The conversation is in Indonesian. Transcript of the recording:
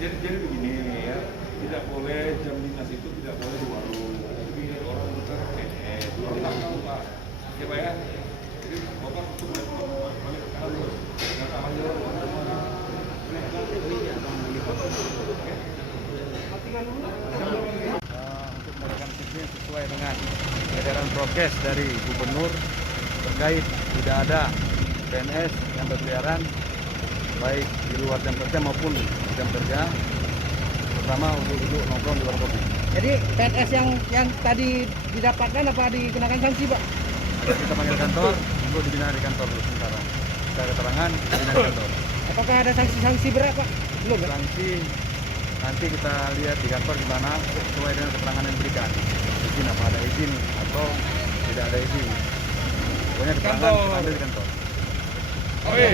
Jadi begini ya, tidak boleh jam dinas itu tidak boleh di warung. Jadi orang besar PS, orang tahu Pak. Ya Pak ya. Jadi bapak balik ke kanan terus. Nggak tahan jalan. Untuk melakukan bisnis sesuai dengan edaran prokes dari gubernur terkait tidak ada PNS yang berkeliaran baik di luar jam kerja maupun jam kerja, terutama untuk duduk nongkrong di warung kopi. Jadi PNS yang tadi didapatkan apa dikenakan sanksi, Pak? Kita panggil kantor untuk dibina di kantor dulu sementara. Kita keterangan dibina di kantor. Apakah ada sanksi-sanksi berat, Pak? Belum, ya? Sanksi nanti kita lihat di kantor gimana sesuai dengan keterangan yang diberikan. Izin apa ada izin atau tidak ada izin. Pokoknya keterangan kita ambil di kantor. Oke.